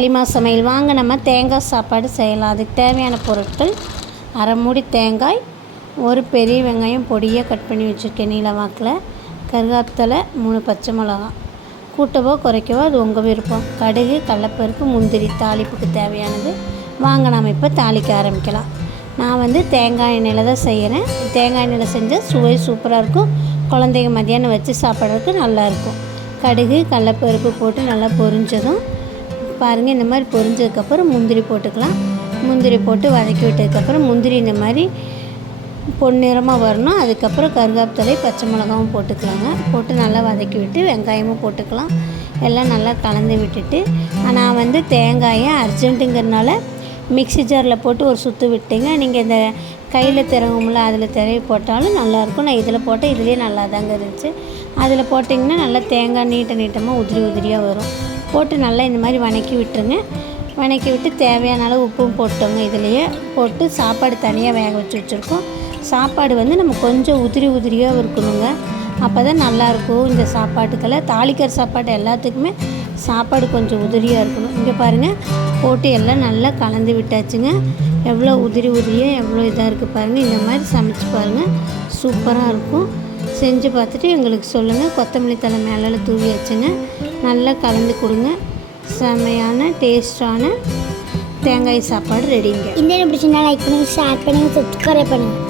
அலிமா சமையல். வாங்க நம்ம தேங்காய் சாப்பாடு செய்யலாம். அதுக்கு தேவையான பொருட்கள்: அரை மூடி தேங்காய், ஒரு பெரிய வெங்காயம் பொடியாக கட் பண்ணி வச்சுருக்கேன் நீல வாக்கில், கருவேப்பிலை, 3 பச்சை மிளகாய். கூட்டவோ குறைக்கவோ அது உங்கள் விருப்பம். கடுகு, கடலைப்பருப்பு, முந்திரி தாளிப்புக்கு தேவையானது. வாங்க நாம் இப்போ தாளிக்க ஆரம்பிக்கலாம். நான் தேங்காய் எண்ணெயில் தான் செய்கிறேன். தேங்காய் எண்ணெயில் செஞ்சால் சுவை சூப்பராக இருக்கும். குழந்தைங்க மதியானம் வச்சு சாப்பிட்றதுக்கு நல்லாயிருக்கும். கடுகு, கடலைப்பருப்பு போட்டு நல்லா பொரிஞ்சதும் பாருங்கள், இந்த மாதிரி பொரிஞ்சதுக்கப்புறம் முந்திரி போட்டுக்கலாம். முந்திரி போட்டு வதக்கி விட்டதுக்கப்புறம் முந்திரி இந்த மாதிரி பொன்னிறமாக வரணும். அதுக்கப்புறம் கருவேப்பிலை, பச்சை மிளகாவும் போட்டுக்கலாங்க. போட்டு நல்லா வதக்கி விட்டு வெங்காயமும் போட்டுக்கலாம். எல்லாம் நல்லா கலந்து விட்டுட்டு, நான் தேங்காயை அர்ஜென்ட்டுங்கிறதுனால மிக்ஸி ஜாரில் போட்டு ஒரு சுற்று விட்டுங்க. நீங்கள் இந்த கையில் திறகும்ல அதில் திறவி போட்டாலும் நல்லாயிருக்கும். நான் இதில் போட்டால் இதுலேயே நல்லா தாங்க இருந்துச்சு. அதில் போட்டிங்கன்னா நல்லா தேங்காய் நீட்டமாக உதிரியாக வரும். போட்டு நல்லா இந்த மாதிரி வதக்கி விட்டுருங்க. வதக்கி விட்டு தேவையான அளவு உப்பும் போட்டோங்க. இதிலையே போட்டு சாப்பாடு தனியாக வேக வச்சு வச்சுருக்கோம். சாப்பாடு நம்ம கொஞ்சம் உதிரியாக இருக்கணுங்க. அப்போ தான் நல்லாயிருக்கும். இந்த சாப்பாட்டுக்கெல்லாம் தாளிக்கிற சாப்பாடு எல்லாத்துக்குமே சாப்பாடு கொஞ்சம் உதிரியாக இருக்கணும். இங்கே பாருங்கள், போட்டு எல்லாம் நல்லா கலந்து விட்டாச்சுங்க. எவ்வளோ உதிரியாக எவ்வளோ இதாக இருக்குது பாருங்கள். இந்த மாதிரி சமைச்சு பாருங்கள், சூப்பராக இருக்கும். செஞ்சு பார்த்துட்டு எங்களுக்கு சொல்லுங்கள். கொத்தமல்லி தழை மேலே தூவி வச்சுங்க. நல்லா கலந்து கொடுங்க. செமையான டேஸ்டான தேங்காய் சாப்பாடு ரெடிங்க. இந்த பிடிச்சிருந்தா லைக் பண்ணுங்கள், ஷேர் பண்ணுங்கள், சப்ஸ்கிரைப் பண்ணுங்கள்.